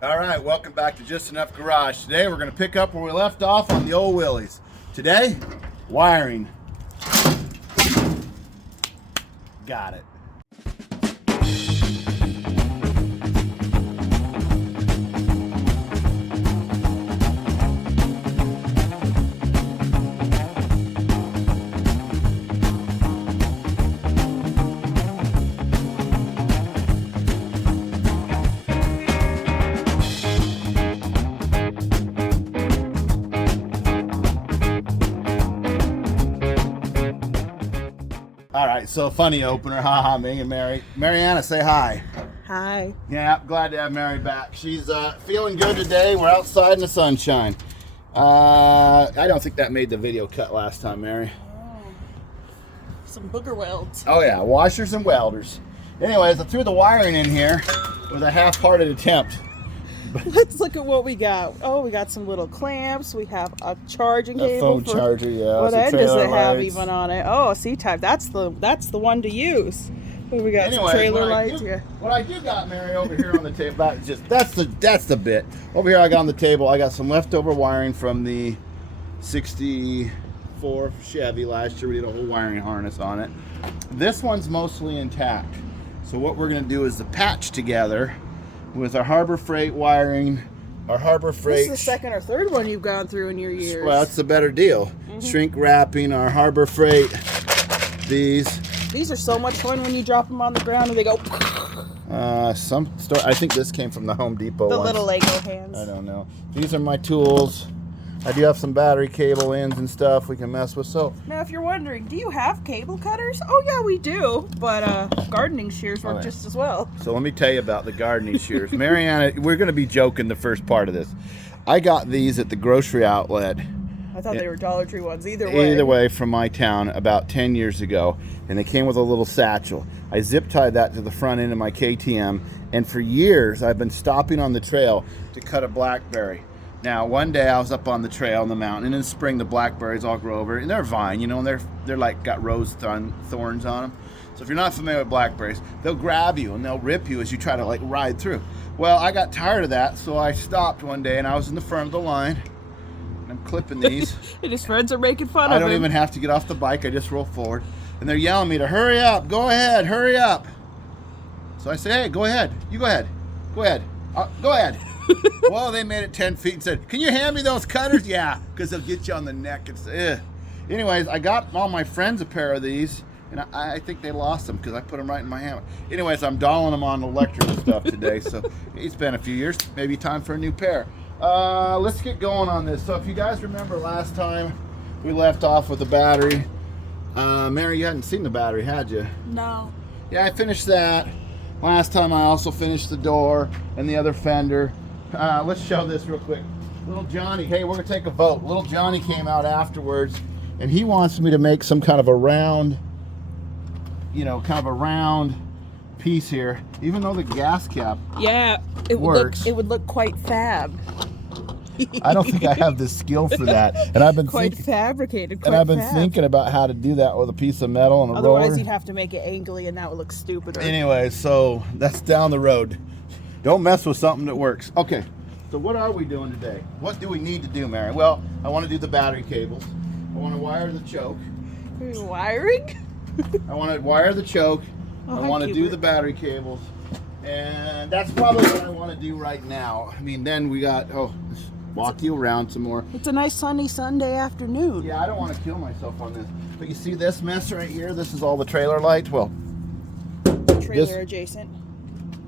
All right, welcome back to Just Enough Garage. Today we're going to pick up where we left off on the old Willys. Today, wiring. Got it. All right, so funny opener, haha, me and Mary. Mariana, say hi. Hi. Yeah, glad to have Mary back. She's feeling good today. We're outside in the sunshine. I don't think that made the video cut last time, Mary. Oh, some booger welds. Oh yeah, washers and welders. Anyways, I threw the wiring in here with a half-hearted attempt. Let's look at what we got. Oh, we got some little clamps. We have a charging A cable. phone charger, yeah. What end does it have lights. even on it? Oh, C-type. That's the one to use. What we got? Anyways, some trailer lights. Yeah. What I do got, Mary, over here on the table. That's the bit. Over here, I got on the table. I got some leftover wiring from the '64 Chevy last year. We did a whole wiring harness on it. This one's mostly intact. So what we're gonna do is the patch together with our Harbor Freight wiring. Our Harbor Freight. This is the second or third one you've gone through in your years. Well, that's the better deal. Shrink wrapping our Harbor Freight. These are so much fun when you drop them on the ground and they go. I think this came from the Home Depot. The ones. little Lego hands. I don't know. These are my tools. I do have some battery cable ends and stuff we can mess with. So Now, if you're wondering, do you have cable cutters? Oh yeah, we do. But gardening shears work just as well. So let me tell you about the gardening shears. Mariana, we're going to be joking the first part of this. I got these at the grocery outlet. I thought they were Dollar Tree ones. Either way, from my town about 10 years ago, and they came with a little satchel. I zip tied that to the front end of my KTM, and for years I've been stopping on the trail to cut a blackberry. Now, one day I was up on the trail in the mountain, and in spring the blackberries all grow over, and they're vine, and they're like got rose thorns on them. So if you're not familiar with blackberries, they'll grab you and they'll rip you as you try to like ride through. Well, I got tired of that, so I stopped one day, and I was in the front of the line. I'm clipping these. And his friends are making fun of him. I don't even have to get off the bike. I just roll forward. And they're yelling at me to hurry up. Go ahead. Hurry up. So I say, hey, go ahead. You go ahead. Go ahead. Go ahead. Well, they made it 10 feet and said, can you hand me those cutters? Yeah, because they'll get you on the neck. It's Anyways, I got all my friends a pair of these, and I think they lost them because I put them right in my hammock. Anyways, I'm dolling them on electrical stuff today. So it's been a few years. Maybe time for a new pair. Let's get going on this. So if you guys remember last time we left off with the battery, Mary, you hadn't seen the battery, had you? No. Yeah, I finished that. Last time I also finished the door and the other fender. Let's show this real quick. Little Johnny, hey, we're gonna take a vote. Little Johnny came out afterwards and he wants me to make some kind of a round, piece here, even though the gas cap it works. It would look quite fab. I don't think I have the skill for that, and I've been fabricated. Thinking about how to do that with a piece of metal and a roller. Otherwise, you'd have to make it angly, and that would look stupider. Anyway, so that's down the road. Don't mess with something that works. Okay, so what are we doing today? What do we need to do, Mary? Well, I want to do the battery cables. I want to wire the choke. Are you wiring? I want to wire the choke. Oh, I want to do the battery cables, and that's probably what I want to do right now. I mean, then we got walk you around some more. It's a nice sunny Sunday afternoon. Yeah, I don't want to kill myself on this. But you see this mess right here? This is all the trailer lights. Well, trailer adjacent.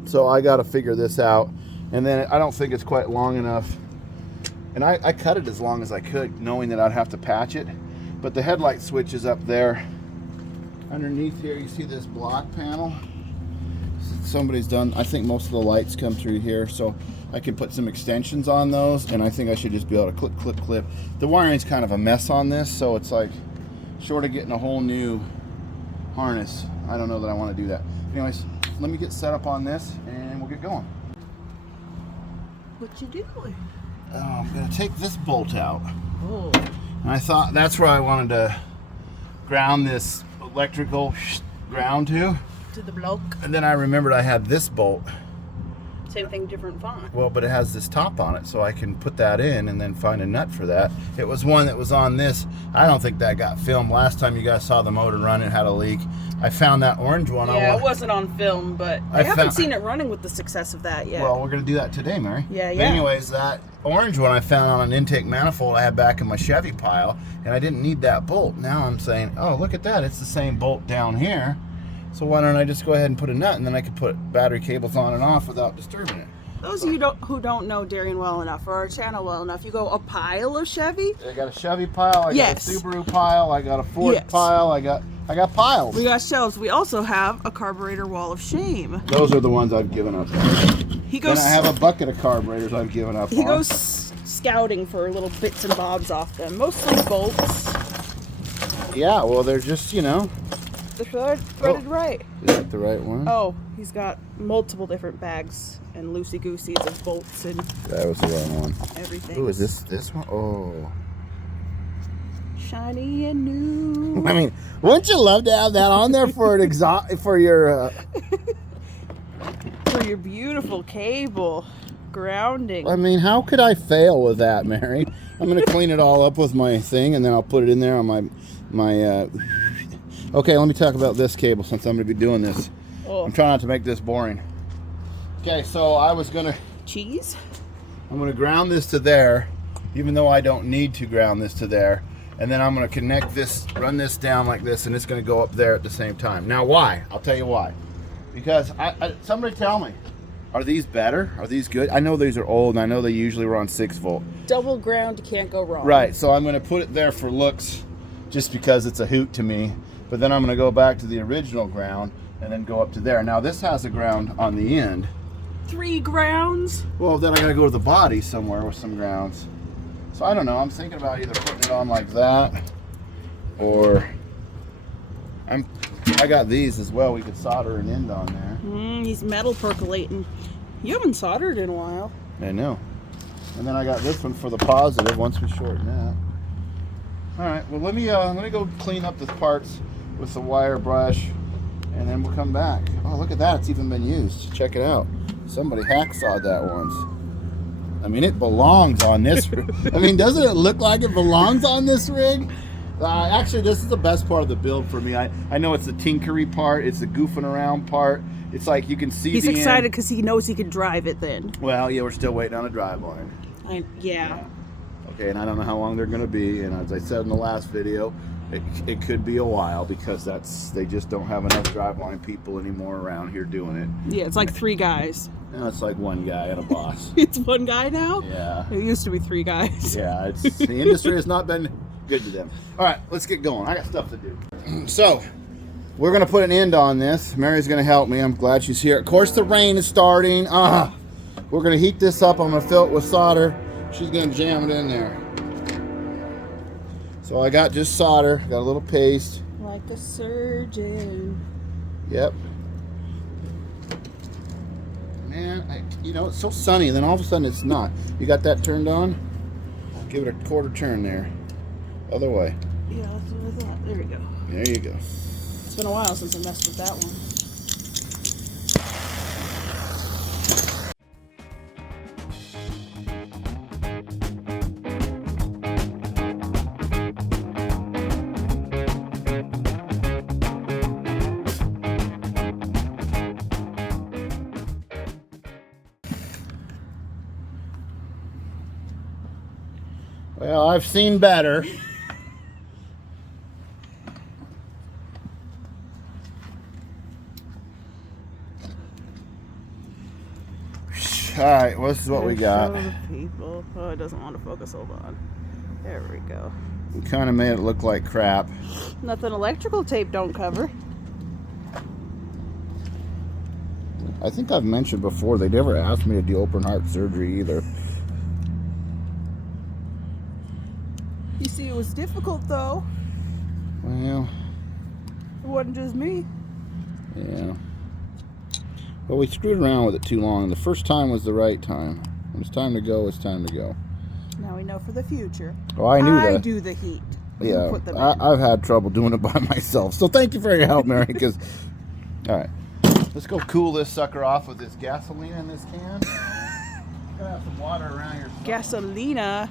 So I got to figure this out. And then I don't think it's quite long enough. And I cut it as long as I could, knowing that I'd have to patch it. But the headlight switch is up there. Underneath here, you see this block panel. Somebody's done, I think most of the lights come through here. So I can put some extensions on those, and I think I should just be able to clip, clip, clip. The wiring's kind of a mess on this, so it's like short of getting a whole new harness. I don't know that I want to do that. Anyways, let me get set up on this, and we'll get going. What you doing? I'm gonna take this bolt out. Oh. And I thought that's where I wanted to ground this electrical ground to. To the block. And then I remembered I had this bolt Same thing, different font. Well, but it has this top on it, so I can put that in and then find a nut for that. It was one that was on this. I don't think that got filmed. Last time you guys saw the motor run, it had a leak. I found that orange one. Yeah, it wasn't on film, but I haven't seen it running with the success of that yet. Well, we're going to do that today, Mary. Yeah, But yeah. anyways, that orange one I found on an intake manifold I had back in my Chevy pile, and I didn't need that bolt. Now I'm saying, oh, look at that. It's the same bolt down here. So why don't I just go ahead and put a nut, and then I can put battery cables on and off without disturbing it. Those of you who don't know Darian well enough, or our channel well enough, you go a pile of Chevy. I got a Chevy pile, I got a Subaru pile, I got a Ford Yes. pile, I got piles. We got shelves. We also have a carburetor wall of shame. Those are the ones I've given up on. He goes. Then I have a bucket of carburetors I've given up He on. goes scouting for little bits and bobs off them, mostly bolts. Yeah, well, they're just, you know. They're threaded right. Is that the right one? Oh, he's got multiple different bags and loosey-gooseys of bolts and That was the wrong one. everything. Ooh, is this one? Oh. Shiny and new. I mean, wouldn't you love to have that on there for an for your? For your beautiful cable grounding. I mean, how could I fail with that, Mary? I'm gonna clean it all up with my thing, and then I'll put it in there on my. Okay, let me talk about this cable since I'm gonna be doing this. Oh. I'm trying not to make this boring. Okay, so I was gonna. Cheese? I'm gonna ground this to there, even though I don't need to ground this to there. And then I'm gonna connect this, run this down like this, and it's gonna go up there at the same time. Now why? I'll tell you why. Because somebody tell me, are these better? Are these good? I know these are old, and I know they usually run 6 volt. Double ground, you can't go wrong. Right, so I'm gonna put it there for looks, just because it's a hoot to me. But then I'm gonna go back to the original ground, and then go up to there. Now this has a ground on the end. 3 grounds? Well, then I gotta go to the body somewhere with some grounds. So I don't know. I'm thinking about either putting it on like that, or I got these as well. We could solder an end on there. He's metal percolating. You haven't soldered in a while. I know. And then I got this one for the positive. Once we shorten that. All right. Well, let me go clean up the parts with the wire brush, and then we'll come back. Oh, look at that! It's even been used. Check it out. Somebody hacksawed that once. I mean, it belongs on this rig. I mean, doesn't it look like it belongs on this rig? Actually, this is the best part of the build for me. I know it's the tinkery part. It's the goofing around part. It's like you can see He's the excited end. because he knows he can drive it then. Well, yeah, we're still waiting on a drive line. Yeah. Okay, and I don't know how long they're going to be. And as I said in the last video, it could be a while because they just don't have enough driveline people anymore around here doing it. Yeah, it's like 3 guys. Now it's like one guy and a boss. It's 1 guy now? Yeah. It used to be 3 guys. Yeah, the industry has not been good to them. All right, let's get going. I got stuff to do. So, we're going to put an end on this. Mary's going to help me. I'm glad she's here. Of course, the rain is starting. We're going to heat this up. I'm going to fill it with solder. She's going to jam it in there. So I got just solder. Got a little paste. Like a surgeon. Yep. Man, it's so sunny, and then all of a sudden it's not. You got that turned on? Give it a quarter turn there. Other way. Yeah, that's what I thought. There we go. There you go. It's been a while since I messed with that one. Well, I've seen better. All right, well, this is what we got. Show the people. Oh, it doesn't want to focus. Hold on. There we go. We kind of made it look like crap. Nothing electrical tape don't cover. I think I've mentioned before, they never asked me to do open heart surgery either. You see, it was difficult though. Well, It wasn't just me. yeah. Well, we screwed around with it too long. The first time was the right time. When it's time to go, it's time to go. Now we know for the future. Oh, I knew I that. do the heat. You Yeah, put them in. I've had trouble doing it by myself. So thank you for your help, Mary. Because, all right. Let's go cool this sucker off with this gasoline in this can. Gotta have some water around here. Gasolina.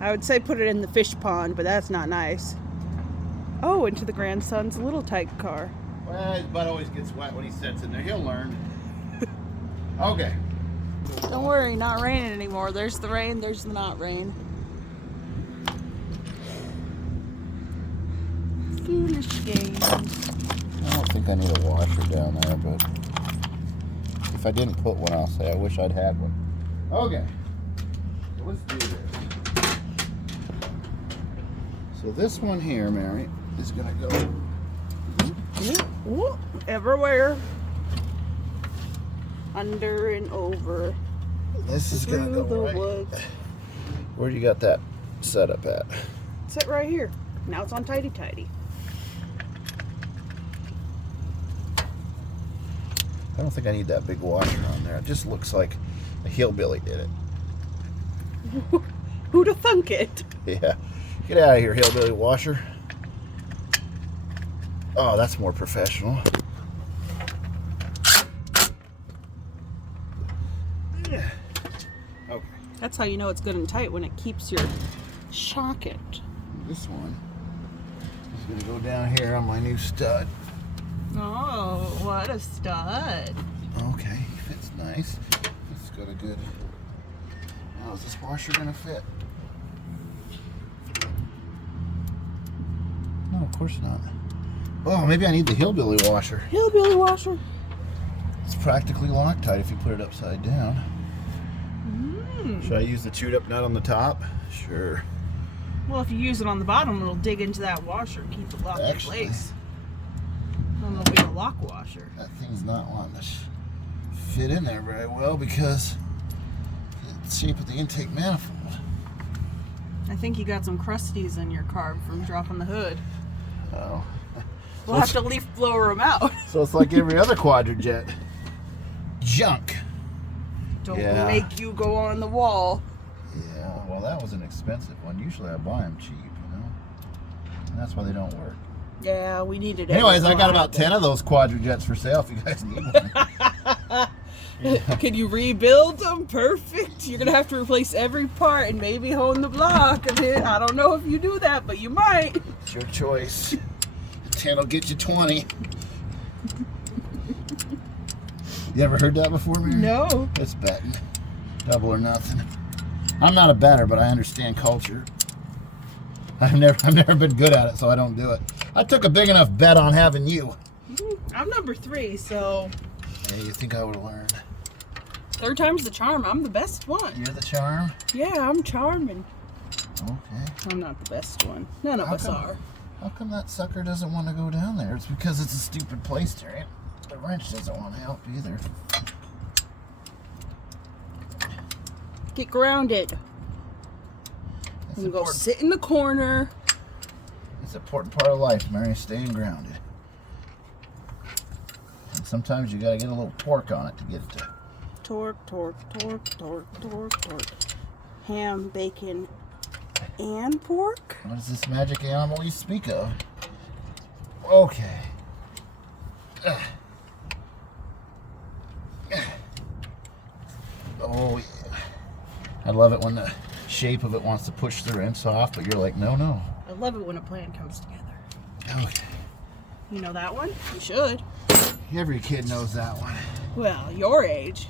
I would say put it in the fish pond, but that's not nice. Oh, into the grandson's little tyke car. Well, his butt always gets wet when he sits in there. He'll learn. Okay. Don't worry, not raining anymore. There's the rain, there's the not rain. Foolish games. I don't think I need a washer down there, but if I didn't put one, I'll say I wish I'd had one. Okay. So let's do this. So this one here, Mary, is going to go everywhere. Under and over. This is going to go the right. woods. Where do you got that set up at? Sit right here. Now it's on tidy tidy. I don't think I need that big washer on there. It just looks like a hillbilly did it. Who'd have thunk it? Yeah. Get out of here, hillbilly washer. Oh, that's more professional. Yeah. Okay. That's how you know it's good and tight, when it keeps your socket. This one is going to go down here on my new stud. Oh, what a stud. Okay, fits nice. It's got a good... Now, is this washer going to fit? No, of course not. Oh, maybe I need the hillbilly washer. Hillbilly washer. It's practically Loctite if you put it upside down. Should I use the chewed up nut on the top? Sure. Well, if you use it on the bottom, it'll dig into that washer and keep it locked in place. Then it'll be a lock washer. That thing's not wanting to fit in there very well because of the shape of the intake manifold. I think you got some crusties in your carb from dropping the hood. Oh. We'll have to leaf blower them out. So it's like every other quadrijet. Junk. Don't make you go on the wall. Yeah, well, that was an expensive one. Usually I buy them cheap, you know? And that's why they don't work. Yeah, we needed it. Anyways, I got about 10 of those quadrijets for sale if you guys need one. Can you rebuild them? Perfect. You're going to have to replace every part and maybe hone the block a bit. I don't know if you do that, but you might. It's your choice. 10 will get you 20. You ever heard that before, Mary? No. It's betting. Double or nothing. I'm not a better, but I understand culture. I've never been good at it, so I don't do it. I took a big enough bet on having you. I'm number 3, so... Hey, you think I would have learned? 3rd time's the charm. I'm the best one. You're the charm? Yeah, I'm charming. Okay. I'm not the best one. None of us are. How come that sucker doesn't want to go down there? It's because it's a stupid place, Darian. The wrench doesn't want to help either. Get grounded. And go sit in the corner. It's an important part of life, Mary, staying grounded. And sometimes you gotta get a little torque on it to get it to... Torque, torque, torque, torque, torque, torque. Ham, bacon, and pork? What is this magic animal you speak of? Okay. Oh, yeah. I love it when the shape of it wants to push the wrench off, but you're like, no, no. I love it when a plan comes together. Okay. You know that one? You should. Every kid knows that one. Well, your age.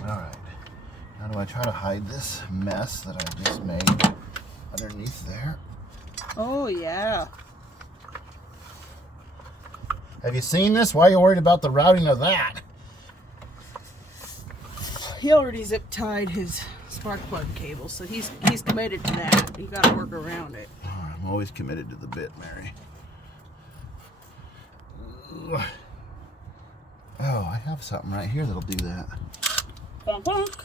All right. Now do I try to hide this mess that I just made underneath there? Oh, yeah. Have you seen this? Why are you worried about the routing of that? He already zip tied his spark plug cable, so he's committed to that. You got to work around it. I'm always committed to the bit, Mary. Oh, I have something right here that'll do that. Bonk, bonk.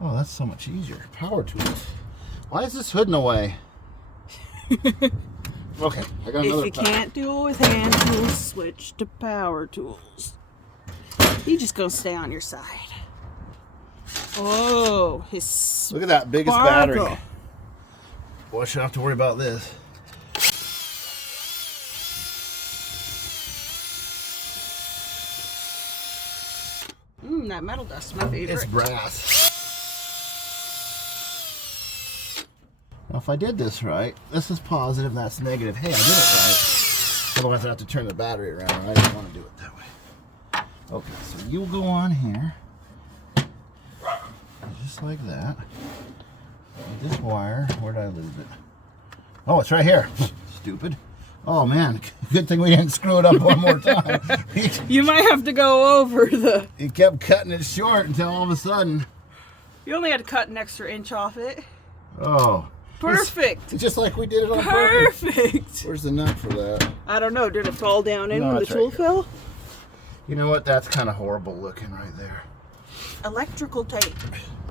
Oh, that's so much easier. Power tools. Why is this hood in the way? Okay, I got another. If you can't do it with hand tools, switch to power tools. You just gonna stay on your side. Oh, his Look at that biggest sparkle. battery. Boy, I shouldn't have to worry about this. that metal dust is my favorite. It's brass. Now, if I did this right, this is positive, that's negative. Hey, I did it right. Otherwise, I have to turn the battery around. I didn't want to do it that way. Okay, so you'll go on here. Just like that. And this wire, where did I lose it? Oh, it's right here. Stupid. Oh, man. Good thing we didn't screw it up one more time. You might have to go over the... He kept cutting it short until all of a sudden... You only had to cut an extra inch off it. Oh. Perfect. It's just like we did it on purpose. Perfect. Where's the nut for that? I don't know. Did it fall down in No, when the it's tool right here. fell? You know what? That's kind of horrible looking right there. Electrical tape.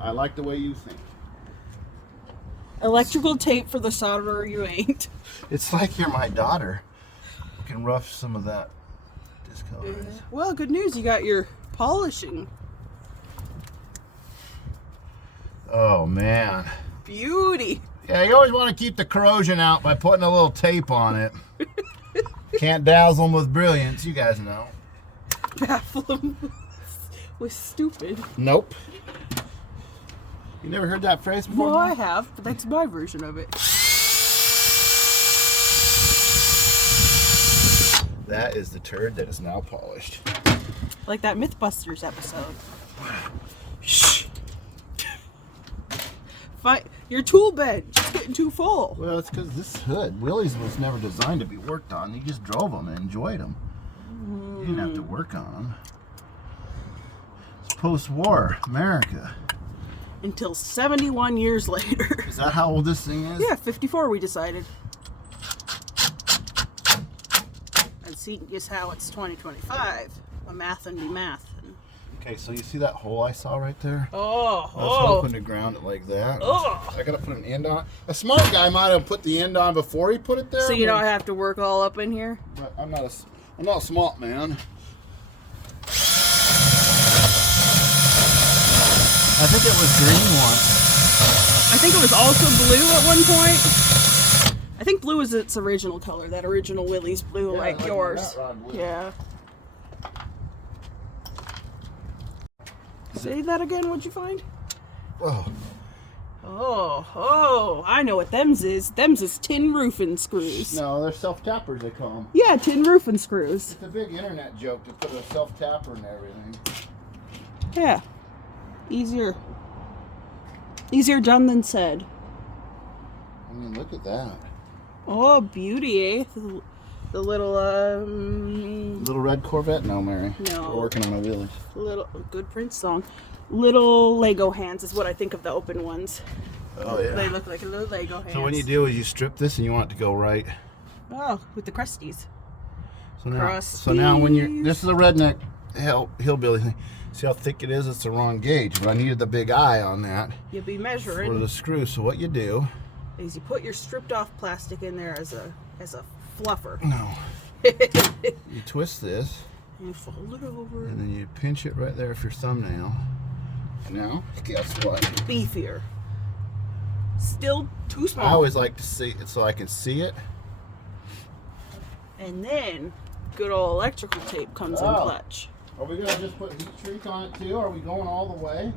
I like the way you think. Electrical tape for the solderer you ain't. It's like you're my daughter. You can rough some of that discolor. Well, good news. You got your polishing. Oh, man. Beauty. Yeah, you always want to keep the corrosion out by putting a little tape on it. Can't dazzle them with brilliance, you guys know. Baffle them with stupid. Nope. You never heard that phrase before? Well, I have, but that's my version of it. That is the turd that is now polished. Like that Mythbusters episode. Shh. Your tool bed just getting too full. Well, it's because this hood, Willie's was never designed to be worked on. You just drove them and enjoyed them. You didn't have to work on them. It's post-war America. Until 71 years later. Is that how old this thing is? Yeah, 54 we decided. And see, guess how it's 2025. A math and be math. Okay, so you see that hole I saw right there? I was Oh, hoping to ground it like that. Oh. I gotta put an end on it. A smart guy might have put the end on before he put it there. So you don't have to work all up in here? But I'm not a smart man. I think it was green once. I think it was also blue at one point. I think blue is its original color. That original Willie's blue, Yeah, like like yours. that rod blue. Yeah. Say that again. What'd you find? Oh, Oh, I know what them's is. Them's is tin roofing screws. no, they're self-tappers, they call them. Yeah, tin roofing screws. It's a big internet joke to put a self-tapper in everything. Yeah. Easier done than said. I mean, look at that. Oh, beauty, eh? The little, Little red Corvette? No, Mary. No. We're working on a wheelie. little, good Prince song. Little Lego hands is what I think of the open ones. Oh, yeah. They look like a little Lego hands. So what you do is you strip this and you want it to go right. Oh, with the crusties. So now when you're, this is a redneck hillbilly thing. See how thick it is? It's the wrong gauge, but I needed the big eye on that You'll be for measuring. the screw. So what you do? Is you put your stripped off plastic in there as a fluffer. No. You twist this You fold it over. and then you pinch it right there for your thumbnail. And now, guess what? Beefier. Still too small. I always like to see it so I can see it. And then good old electrical tape comes in Oh. clutch. Are we gonna just put heat shrink on it too? Are we going all the way?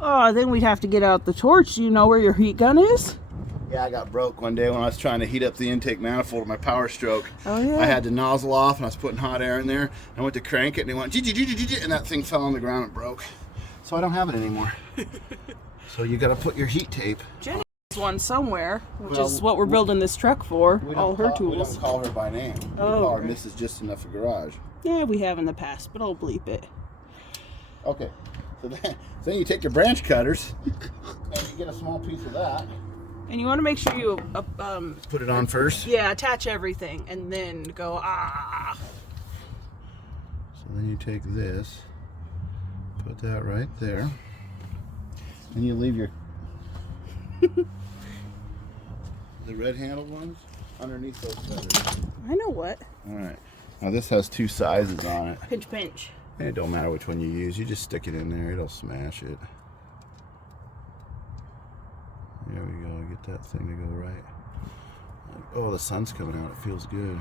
Oh, then we'd have to get out the torch. Do you know where your heat gun is? Yeah, I got broke one day when I was trying to heat up the intake manifold of my Power Stroke. Oh, yeah. I had the nozzle off and I was putting hot air in there. I went to crank it and it went and that thing fell on the ground and broke. So I don't have it anymore. So you got to put your heat tape. Jenny has one somewhere, which Well, is what we're building this truck for. All her We tools. don't call her by name. We Oh, call her okay. Mrs. Just Enough of Garage. Yeah, we have in the past, but I'll bleep it. Okay. So then you take your branch cutters and you get a small piece of that. And you want to make sure you, Put it on first. yeah, attach everything, and then go So then you take this, put that right there, and you leave your the red handled ones underneath those feathers. I know what. All right. Now this has two sizes on it. Pinch, pinch. And it don't matter which one you use. You just stick it in there. It'll smash it. There we go. Get that thing to go right. Oh, the sun's coming out. It feels good.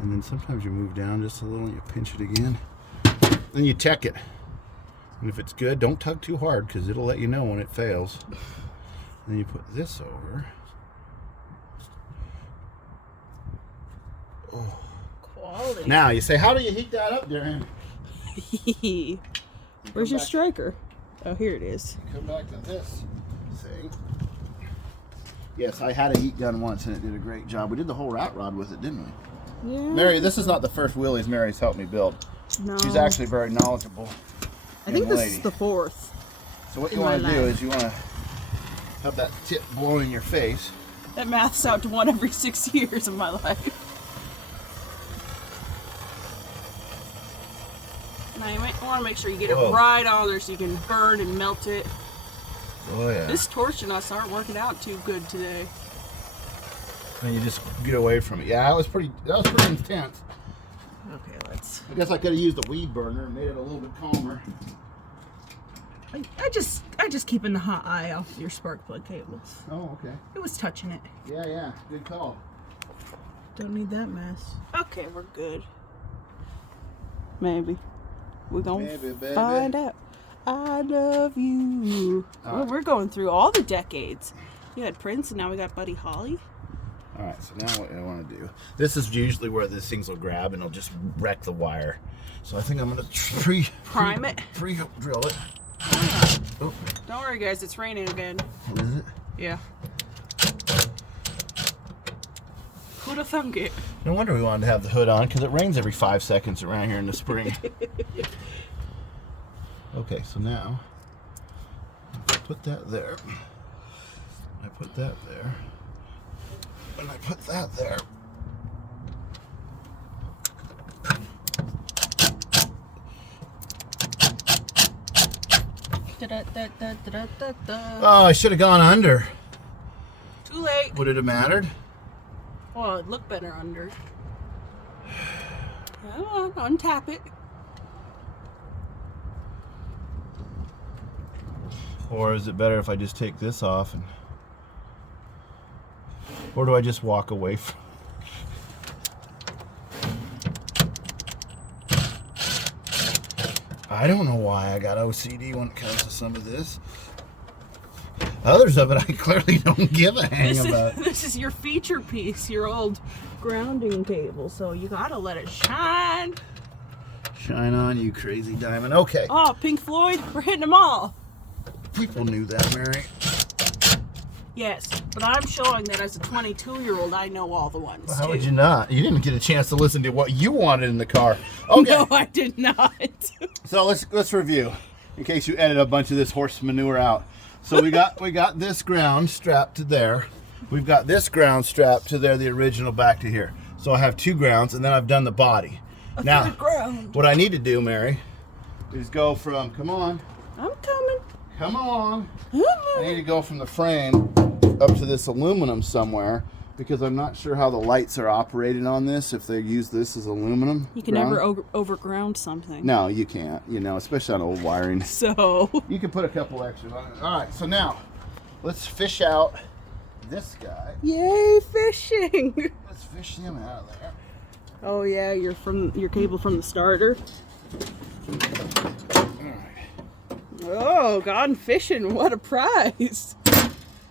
And then sometimes you move down just a little and you pinch it again. Then you check it. And if it's good, don't tug too hard because it'll let you know when it fails. And then you put this over. Oh. Quality. Now you say, how do you heat that up, Darian? Where's your striker? Oh, here it is. Come back to this thing. Yes, I had a heat gun once and it did a great job. We did the whole rat rod with it, didn't we? Yeah. Mary, this is not the first wheelies Mary's helped me build. No. She's actually very knowledgeable. I think this lady. is the 4th. So what you want to do is you want to have that tip blowing in your face. That maths out to 1 every 6 years of my life. Now you might want to make sure you get it right on there so you can burn and melt it. Oh yeah. This torch and us aren't working out too good today. And you just get away from it. Yeah, that was pretty intense. Okay, let's. I guess I could have used a weed burner and made it a little bit calmer. I just keeping the hot eye off your spark plug cables. Oh, okay. It was touching it. Yeah, good call. Don't need that mess. Okay, we're good. Maybe. We're gonna find out. I love you. Well, we're going through all the decades. You had Prince, and now we got Buddy Holly. All right, so now what I want to do. This is usually where these things will grab and it'll just wreck the wire. So I think I'm gonna prime it. Pre-drill it. Oh. Don't worry, guys. It's raining again. Is it? Yeah. Who'd have thunk it? No wonder we wanted to have the hood on because it rains every 5 seconds around here in the spring. Okay, so now I put that there. I put that there. And I put that there. Oh, I should have gone under. Too late. Would it have mattered? Well, it'd look better under. Well, untap it. Or is it better if I just take this off and... Or do I just walk away from... I don't know why I got OCD when it comes to some of this. Others of it I clearly don't give a hang about. This is your feature piece, your old grounding cable, so you gotta let it shine. Shine on, you crazy diamond. Okay. Oh, Pink Floyd, we're hitting them all. People knew that, Mary. Yes, but I'm showing that as a 22-year-old, I know all the ones. Well, how too. would you not? You didn't get a chance to listen to what you wanted in the car. Okay. No, I did not. So let's review, in case you edit a bunch of this horse manure out. So we got this ground strapped to there. We've got this ground strapped to there, the original back to here. So I have 2 grounds, and then I've done the body. Now, what I need to do, Mary, is go from, come on. I'm coming. Come on. I need to go from the frame up to this aluminum somewhere because I'm not sure how the lights are operated on this, if they use this as aluminum. You can never overground something. No, you can't, especially on old wiring. So. You can put a couple extras on it. All right, so now let's fish out this guy. Yay, fishing. Let's fish him out of there. Oh yeah, your cable from the starter. Oh, gone fishing. What a prize.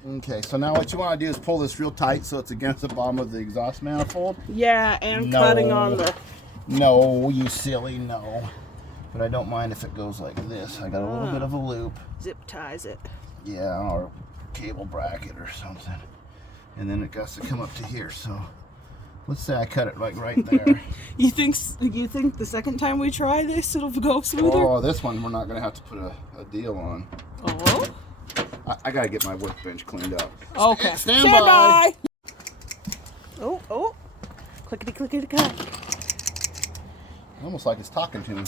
Okay, so now what you want to do is pull this real tight so it's against the bottom of the exhaust manifold. Yeah, and cutting on the... No, you silly, no. But I don't mind if it goes like this. I got a little bit of a loop. Zip ties it. Yeah, or cable bracket or something. And then it got to come up to here, so... Let's say I cut it like right there. You think the second time we try this it'll go smoother? Oh, this one we're not gonna have to put a deal on. Oh. I gotta get my workbench cleaned up. Okay. Stand by. Oh. Clickety clickety clack. Almost like it's talking to me.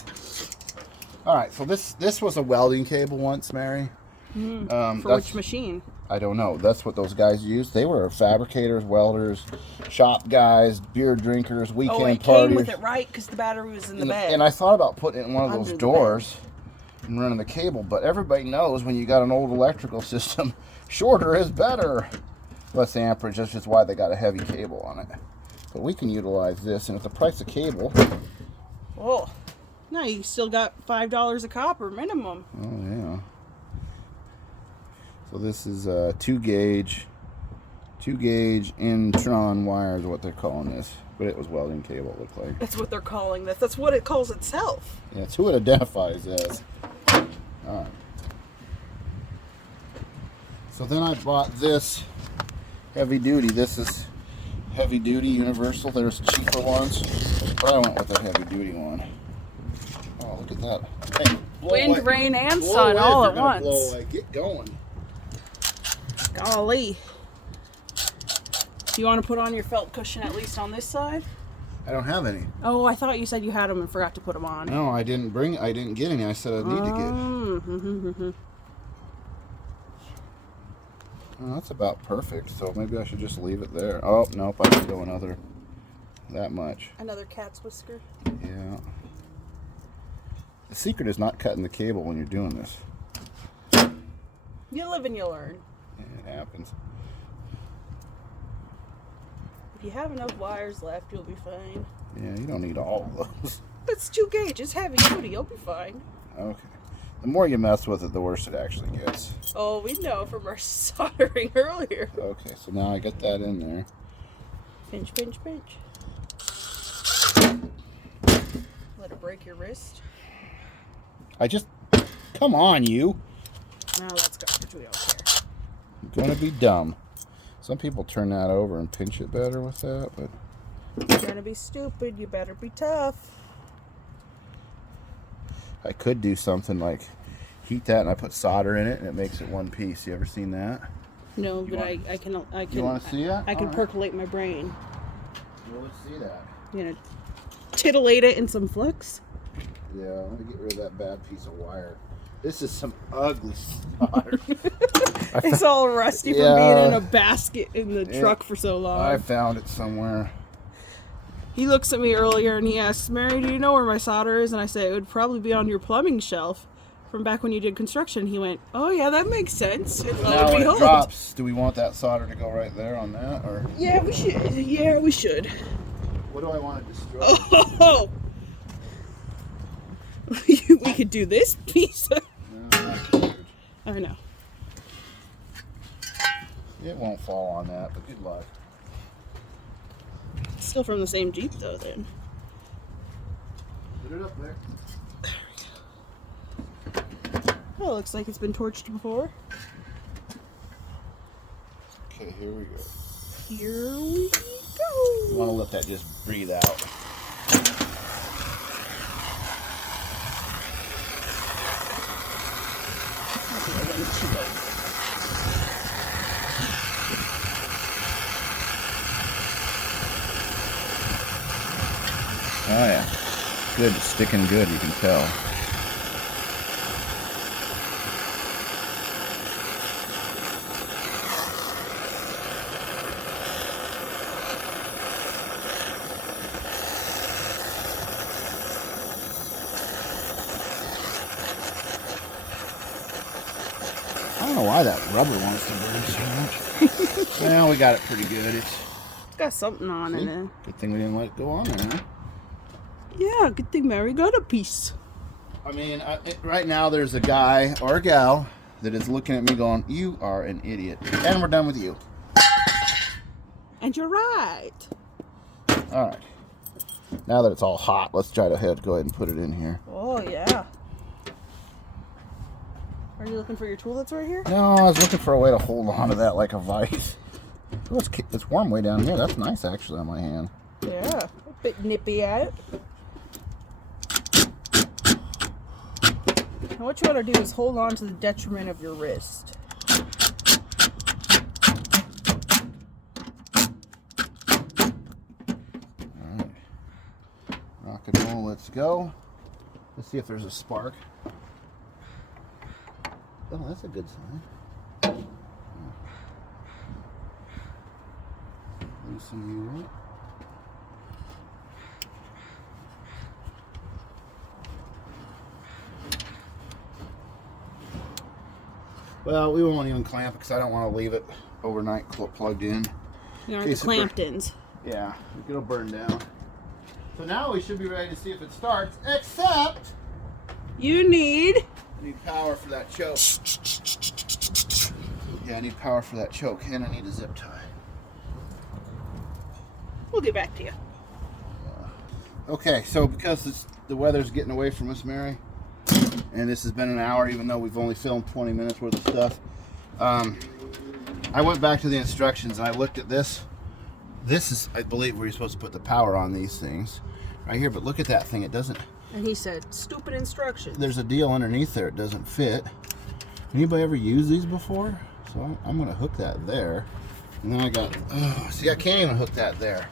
All right, so this was a welding cable once, Mary. For which machine? I don't know. That's what those guys used. They were fabricators, welders, shop guys, beer drinkers, weekend it partiers. came with it right because the battery was in the bed. And I thought about putting it in one of those doors and running the cable, but everybody knows when you got an old electrical system, shorter is better. Less amperage, that's just why they got a heavy cable on it. But we can utilize this, and at the price of cable... Oh. No, you still got $5 a copper minimum. Oh, yeah. So this is a 2-gauge Intron wire is what they're calling this. But it was welding cable, it looked like. That's what they're calling this. That's what it calls itself. Yeah, it's who it identifies as. Alright. So then I bought this heavy duty. This is heavy duty universal. There's cheaper ones. But I went with a heavy duty one. Oh, look at that. Hey, Wind, away. rain, and Blow sun away all if at you're gonna once. blow away. Get going. Golly. Do you want to put on your felt cushion at least on this side? I don't have any. Oh, I thought you said you had them and forgot to put them on. No, I didn't get any. I said I need to get. Oh, that's about perfect. So maybe I should just leave it there. Oh, nope. I should go another that much. Another cat's whisker. Yeah. The secret is not cutting the cable when you're doing this. You live and you learn. Yeah, it happens. If you have enough wires left, you'll be fine. Yeah, you don't need all of those. It's 2 gauge. It's heavy duty. You'll be fine. Okay. The more you mess with it, the worse it actually gets. Oh, we know from our soldering earlier. Okay, so now I get that in there. Pinch, pinch, pinch. Let it break your wrist. Come on, you. No, that's garbage. We don't care. You're gonna be dumb. Some people turn that over and pinch it better with that, but You're gonna be stupid. You better be tough. I could do something like heat that and I put solder in it and it makes it one piece. You ever seen that? No, but I can. You want to see that? I can All right. percolate my brain. Well, let's see that. You know, titillate it in some flicks. Yeah, let me get rid of that bad piece of wire. This is some ugly solder. It's all rusty from being in a basket in the truck for so long. I found it somewhere. He looks at me earlier and he asks, Mary, do you know where my solder is? And I say, it would probably be on your plumbing shelf from back when you did construction. He went, oh yeah, that makes sense. And lo Now and when it behold. drops, do we want that solder to go right there on that, or Yeah, we should. Yeah, we should. what do I want to destroy? Oh! We could do this piece. I know. It won't fall on that, but good luck. Still from the same Jeep though then. Put it up there. Well, looks like it's been torched before. Okay, here we go. Here we You go. want to let that just breathe out. Oh yeah, good. It's sticking good. You can tell. I don't know why that rubber wants to burn so much. Well, we got it pretty good. It's Got something on in it. good thing we didn't let it go on there, huh? Yeah, good thing Mary got a piece. I mean, right now there's a guy or a gal that is looking at me going, you are an idiot. And we're done with you. And you're right. All right. Now that it's all hot, let's try to go ahead and put it in here. Oh, yeah. Are you looking for your tool that's right here? No, I was looking for a way to hold on to that like a vice. Oh, it's warm way down here. That's nice, actually, on my hand. Yeah, a bit nippy at it. And what you want to do is hold on to the detriment of your wrist. Alright. Rock and roll, let's go. Let's see if there's a spark. Oh, that's a good sign. Loosen you up. Well, we won't even clamp it because I don't want to leave it overnight plugged in. You aren't the Clamptons. Yeah, it'll burn down. So now we should be ready to see if it starts, except You need. I need power for that choke. Yeah, I need power for that choke, and I need a zip tie. We'll get back to you. Okay, so because the weather's getting away from us, Mary, and this has been an hour, even though we've only filmed 20 minutes worth of stuff, I went back to the instructions and I looked at this. This is, I believe, where you're supposed to put the power on these things. Right here, but look at that thing. It doesn't... And he said, stupid instructions. There's a deal underneath there. It doesn't fit. Anybody ever used these before? So I'm going to hook that there. And then I got... Oh, see, I can't even hook that there.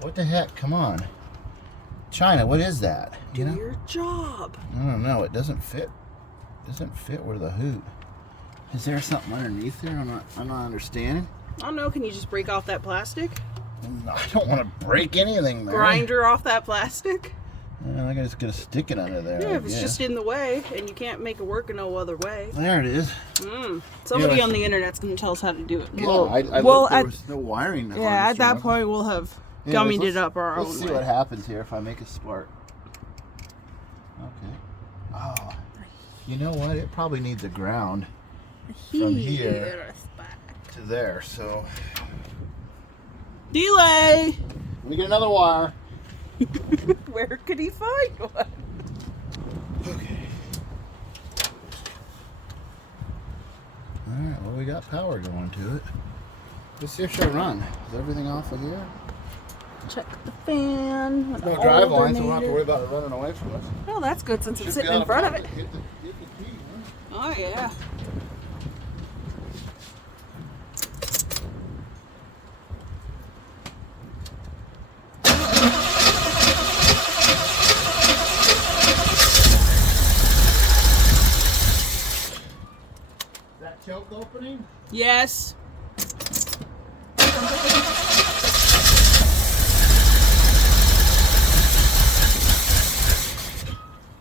What the heck? Come on. China, what is that? Do your job. I don't know. It doesn't fit. It doesn't fit where the hoot. Is there something underneath there? I'm not understanding. I don't know. Can you just break off that plastic? I don't want to break anything, man. Grinder off that plastic? I just gotta stick it under there. Yeah, if it's just in the way and you can't make it work in no other way. There it is. Somebody on the internet's going to tell us how to do it. Yeah, I looked, there was no wiring. Yeah, at that point we'll have gummied it up our own way. Let's see what happens here if I make a spark. Okay. Oh, you know what? It probably needs a ground from here to there. So delay. Let me get another wire. Where could he find one? Okay. Alright, well, we got power going to it. Let's see if she'll run. Is everything off of here? Check the fan. No drive line, so we don't have to worry about it running away from us. Well, that's good since it's sitting in front of it. Hit the key, huh? Oh, yeah. Choke opening? Yes.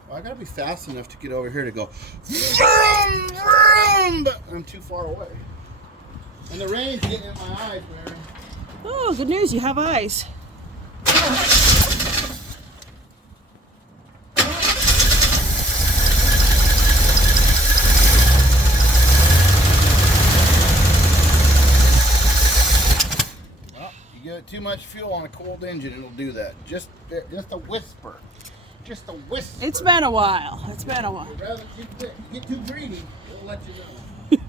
Well, I gotta be fast enough to get over here to go vroom, vroom, but I'm too far away. And the rain's getting in my eyes, Mary. Oh, good news, you have eyes. Too much fuel on a cold engine, it'll do that. Just a whisper. Just a whisper. It's been a while. It's been a while. Rather get too greedy, it'll let you know.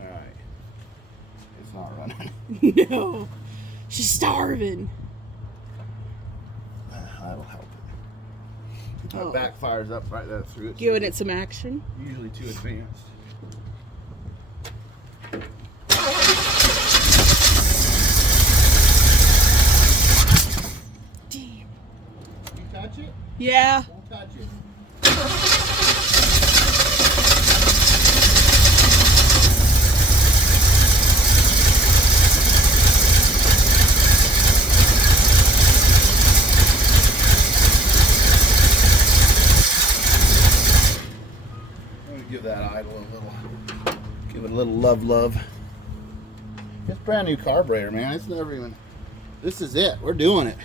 Alright. It's not running. No. She's starving. That'll help. My backfires up right there through it. Giving it some action. Usually too advanced. Damn. You touch it? Yeah. Don't touch it. Give that idle give it a little love. It's brand new carburetor, man. It's never even. This is it. We're doing it.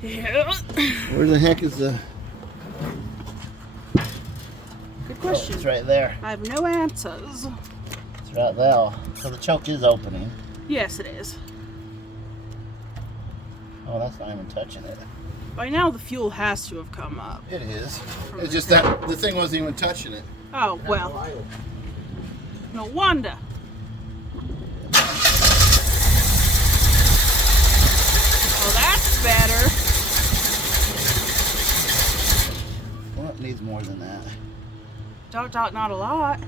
Yeah. Where the heck is the? Good question. Oh, it's right there. I have no answers. It's right there. So the choke is opening. Yes, it is. Oh, that's not even touching it. By now, the fuel has to have come up. It is. It's just that the thing wasn't even touching it. Oh, well. No wonder. Oh, that's better. Well, it needs more than that. Not a lot.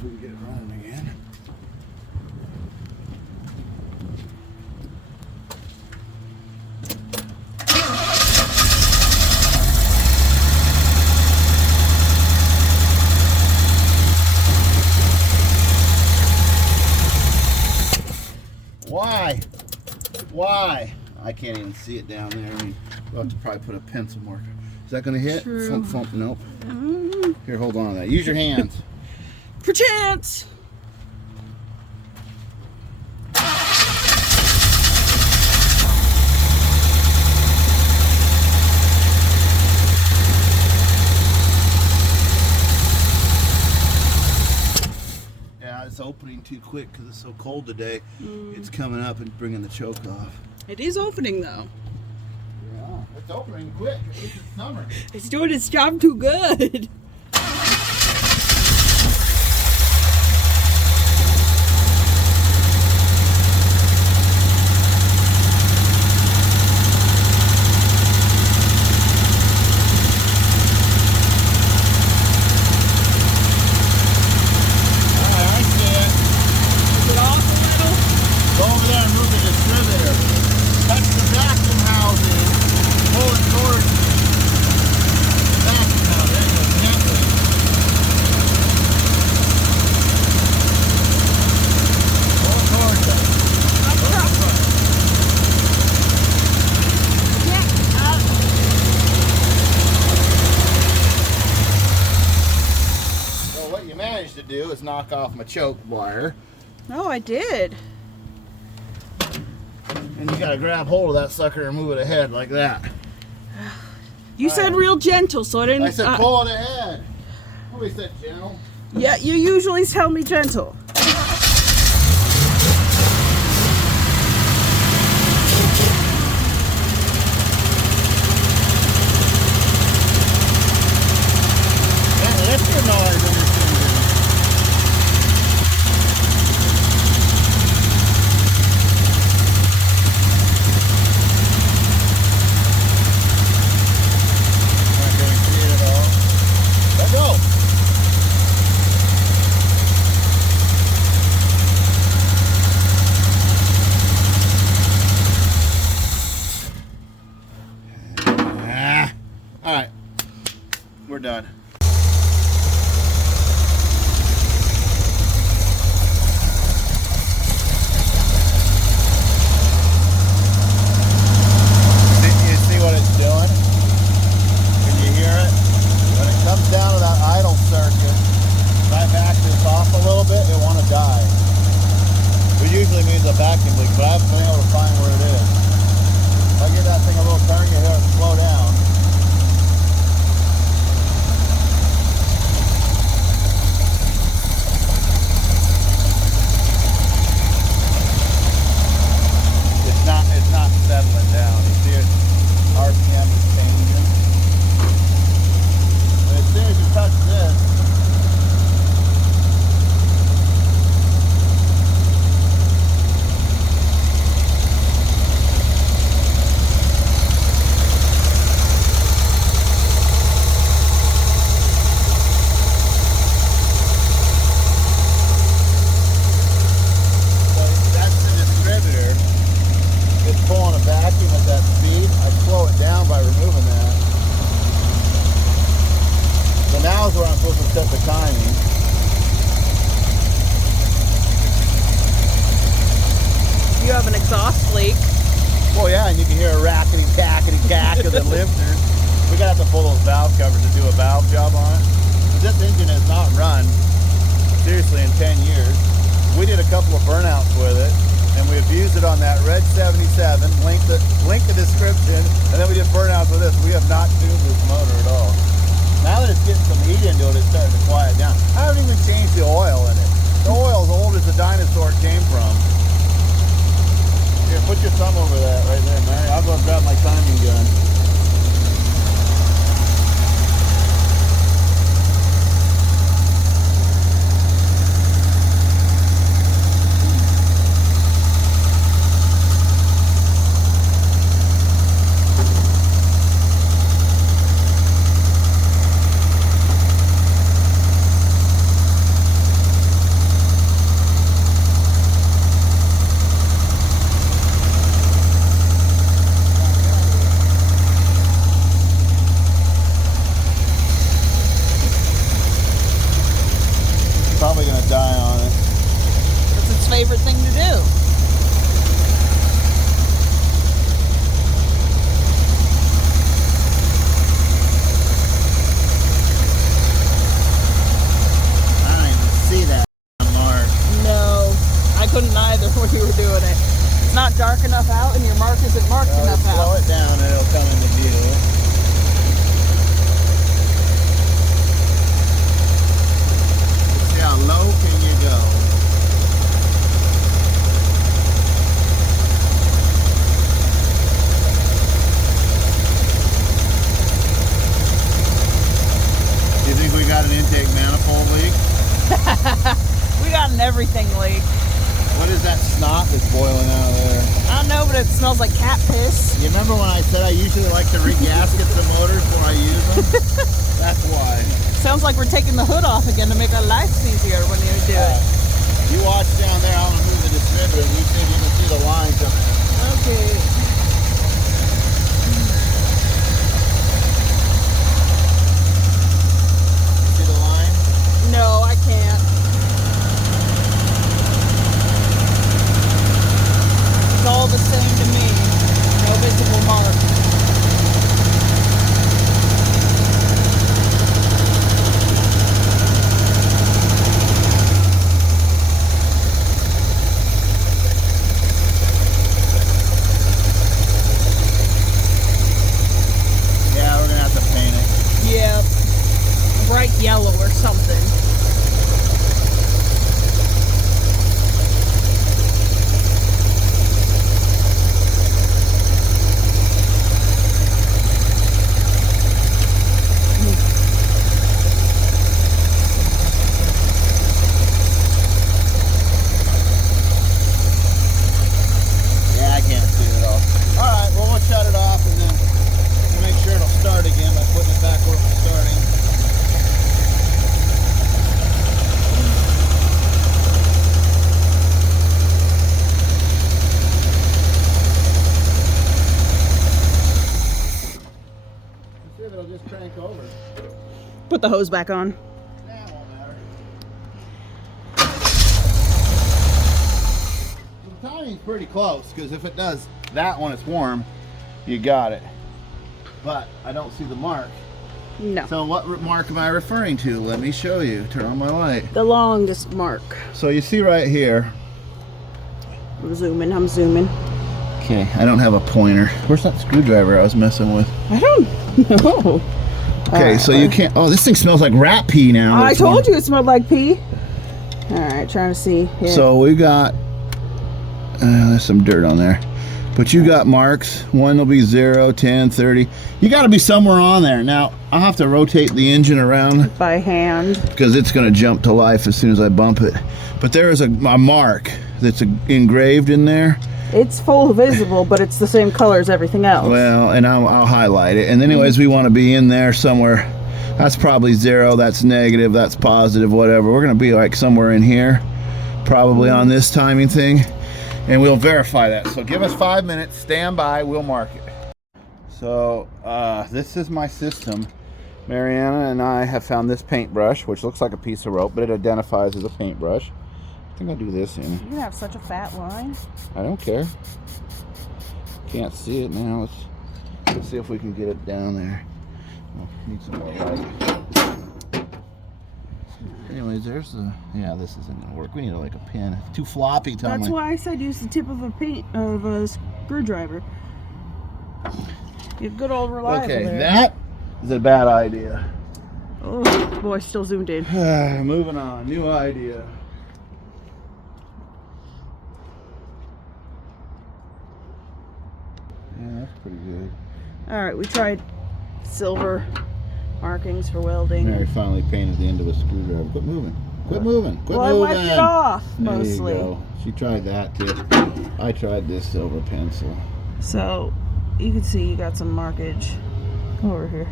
if we can get it running again. Why? I can't even see it down there. I mean, we'll have to probably put a pencil marker. Is that going to hit? True. Thump, thump. Nope. Here, hold on to that. Use your hands. Perchance. Yeah, it's opening too quick because it's so cold today. It's coming up and bringing the choke off. It is opening though. Yeah, it's opening quick. At least it's summer. It's doing its job too good. To do is knock off my choke wire. Oh, I did. And you gotta grab hold of that sucker and move it ahead like that. You said real gentle, so I didn't. I said pull it ahead. Nobody said gentle. Yeah, you usually tell me gentle. Lift your noise in your fingers. Not going to see it at all. Let go. All right, we're done. Down to that idle circuit, if I back this off a little bit, it want to die. Which usually means a vacuum leak, but I haven't been able to find where it is. If I give that thing a little turn, you hear it slow down. It's not settling down. You see it, RPM is changing. As soon as you touch this, so that's the distributor. It's pulling a vacuum at that speed. I slow it down by removing that. So now is where I'm supposed to set the timing. You have an exhaust leak. Well, yeah, and you can hear a rackety tackety cack of the lifters. We gotta have to pull those valve covers to do a valve job on it. This engine has not run, seriously, in 10 years. We did a couple of burnouts with it, and we abused it on that red 77, link the description, and then we did burnouts with this. We have not tuned this motor at all. Now that it's getting some heat into it, it's starting to quiet down. I haven't even changed the oil in it. The oil's old as the dinosaur it came from. Here, put your thumb over that right there, Mary. I'll go grab my timing gun. dark enough out and your mark isn't marked enough Slow out. it down and it'll come into view. Let's see how low can you go. Do you think we got an intake manifold leak? We got an everything leak. What is that snot that's boiling out of there? I don't know, but it smells like cat piss. You remember when I said I usually like to re-gasket the motors before I use them? That's why. Sounds like we're taking the hood off again to make our lives easier when you do it. You watch down there, I'm going to move the distributor and you can see the lines. Okay. See the line? No, I can't. It's all the same to me. No visible mark. Yeah, we're going to have to paint it. Yep. Bright yellow or something. Yeah, I can't see it all. Alright, well, we'll shut it off and then we'll make sure it'll start again by putting it back where it was starting. Let's see if it'll just crank over. Put the hose back on. Nah, it won't matter. The timing's pretty close, because if it does that when it's warm, you got it. But I don't see the mark. No. So what mark am I referring to? Let me show you. Turn on my light. The longest mark. So you see right here. I'm zooming. Okay, I don't have a pointer. Where's that screwdriver I was messing with? I don't know. Okay, so you can't. Oh, this thing smells like rat pee now. I told you it smelled like pee. All right, trying to see. Yeah. So we got. There's some dirt on there. But you got marks. One will be 0, 10, 30. You got to be somewhere on there. Now, I'll have to rotate the engine around by hand. because it's going to jump to life as soon as I bump it. But there is a mark that's engraved in there. It's full visible, but it's the same color as everything else. Well, and I'll highlight it. And anyways, we want to be in there somewhere. That's probably 0, that's negative, that's positive, whatever. We're going to be like somewhere in here, probably on this timing thing. And we'll verify that. So give us 5 minutes, stand by, we'll mark it. So this is my system. Mariana and I have found this paintbrush, which looks like a piece of rope, but it identifies as a paintbrush. I think I'll do this in. You have such a fat line. I don't care. Can't see it now. Let's see if we can get it down there. Oh, need some more light. Anyways, there's the. Yeah, this isn't gonna work. We need like a pin. It's too floppy, Tommy. That's why I said use the tip of a screwdriver. You're good old reliable Okay, there. that is a bad idea. Oh boy, still zoomed in. Moving on. New idea. Yeah, that's pretty good. All right, we tried silver markings for welding. Mary finally painted the end of a screwdriver. Quit moving. Quit moving. Quit Well, moving. I wiped it off There mostly. you go. She tried that too. I tried this silver pencil. So you can see you got some markage over here.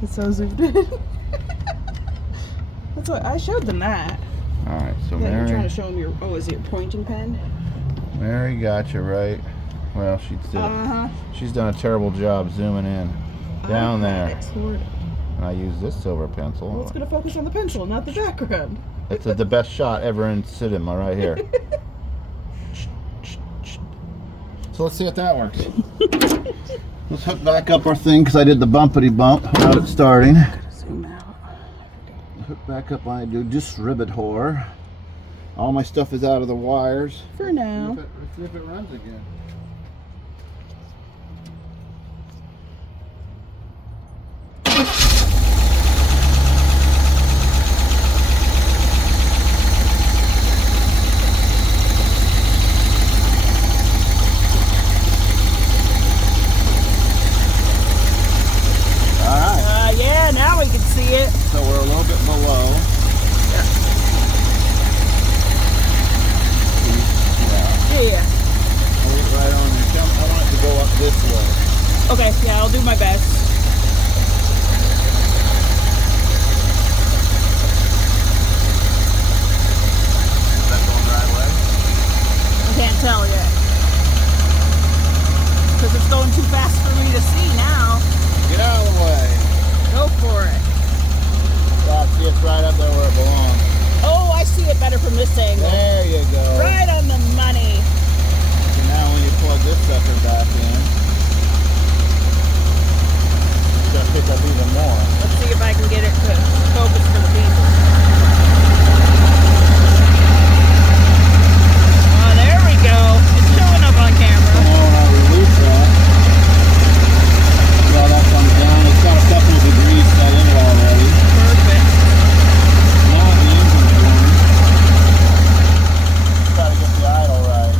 It's so zoomed in. That's what I showed them that. All right, so Yeah, you're trying Mary, to show them your. Oh, is it your pointing pen? Mary got you right. Well, she's done a terrible job zooming in down there. And I use this silver pencil. Well, it's gonna focus on the pencil, not the background. It's the best shot ever in cinema right here. So let's see if that works. Let's hook back up our thing because I did the bumpity bump without it starting. Zoom out. Hook back up, I do distributor. All my stuff is out of the wires. For now. Let's see if it runs again. Yeah, now we can see it. So we're a little bit below. Yeah. Hold it right on there. I want it to go up this way. Okay, yeah, I'll do my best. Is that going the right way? I can't tell yet. Because it's going too fast for me to see now. Get out of the way. Go for it. Yeah, see, it's right up there where it belongs. Oh, I see it better from this angle. There you go. Right on the money. So now when you plug this sucker back in, it's going to pick up even more. Let's see if I can get it to focus for the people. Oh, there we go. It's showing up on camera. So now when I release that, well, that's on down. It's got a couple of degrees set in it already. Perfect. Now the engine's running. Try to get the idle right.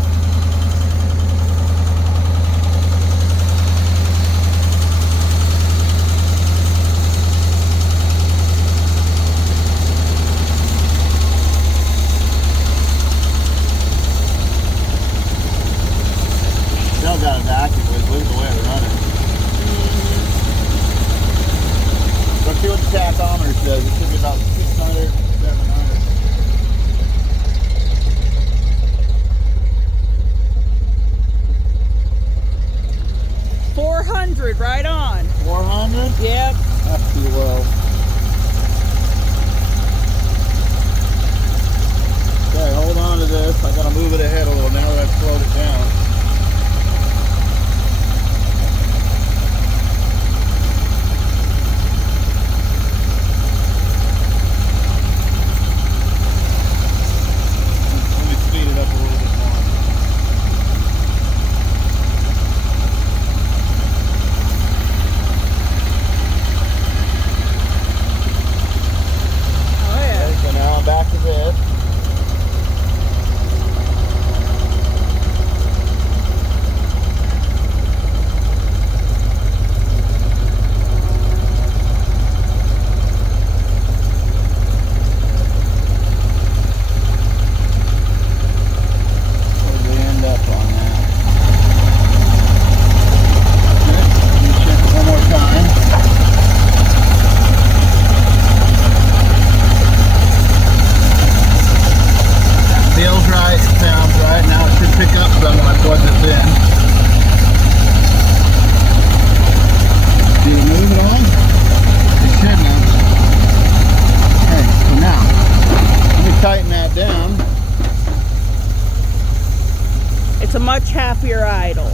Still got a vacuum, but look at the way it's running. Let's see what the tachometer says. It should be about 600, 700. 400, right on. 400? Yep. That's too low. Okay, hold on to this. I gotta move it ahead a little now that I've slowed it down. Let me speed it up a little bit more. Oh, yeah. Okay, so now I'm back to this. Where did we end up on that? Okay, let me check it one more time. Feels right, it sounds right. Now it should pick up some when I plug this in. Did it move at all? It should now. Okay, so now, let me tighten that down. It's a much happier idle.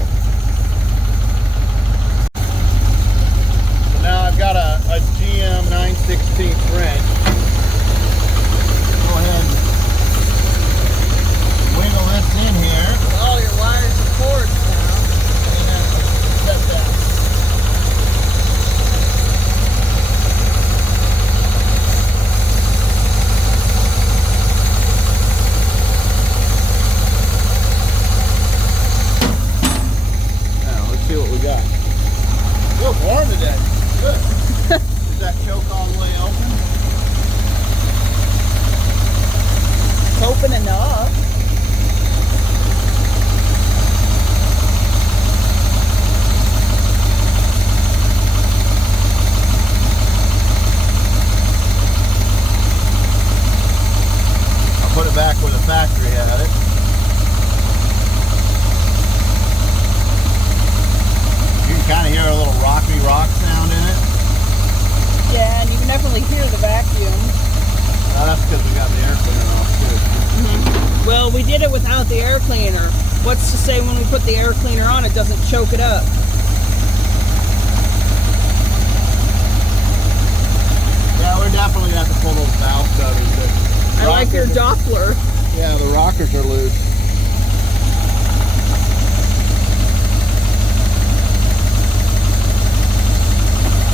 So now I've got a GM 9/16 wrench. Go ahead and wiggle this in here. All your wires and cords now. And then set that. Now let's see what we got. Feels warm today. Good. Is that choke all the way open? It's open enough. I'll put it back where the factory had it. You can kind of hear a little rocky rock sound in it. Yeah, and you can definitely hear the vacuum. That's because we got the air cleaner off too. Well, we did it without the air cleaner. What's to say when we put the air cleaner on, it doesn't choke it up? Yeah, we're definitely gonna have to pull those valve covers. I like your Doppler. Yeah, the rockers are loose.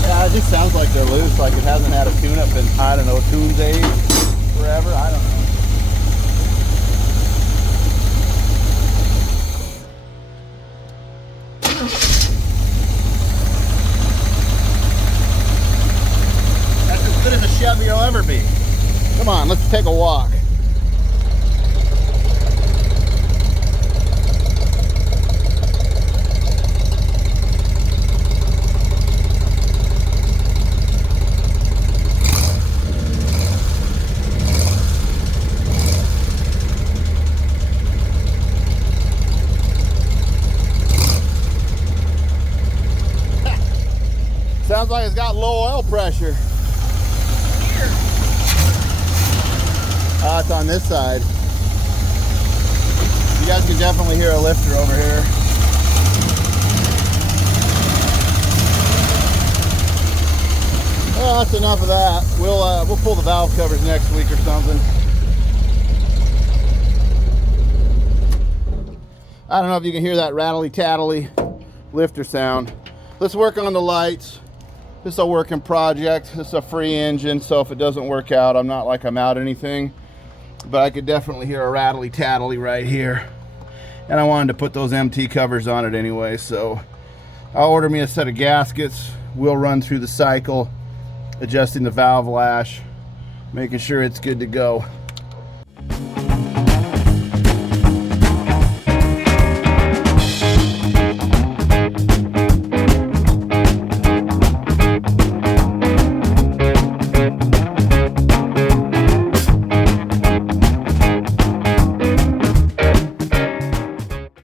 Yeah, it just sounds like they're loose, like it hasn't had a tune-up in, I don't know, tunes age, forever, I don't know. That's as good as a Chevy will ever be. Come on, let's take a walk. Sounds like it's got low oil pressure. Here. It's on this side. You guys can definitely hear a lifter over here. Well, that's enough of that. We'll pull the valve covers next week or something. I don't know if you can hear that rattly-tattly lifter sound. Let's work on the lights. This is a working project. This is a free engine, so if it doesn't work out, I'm not like I'm out anything. But I could definitely hear a rattly-tattly right here. And I wanted to put those MT covers on it anyway, so I'll order me a set of gaskets. We'll run through the cycle, adjusting the valve lash, making sure it's good to go.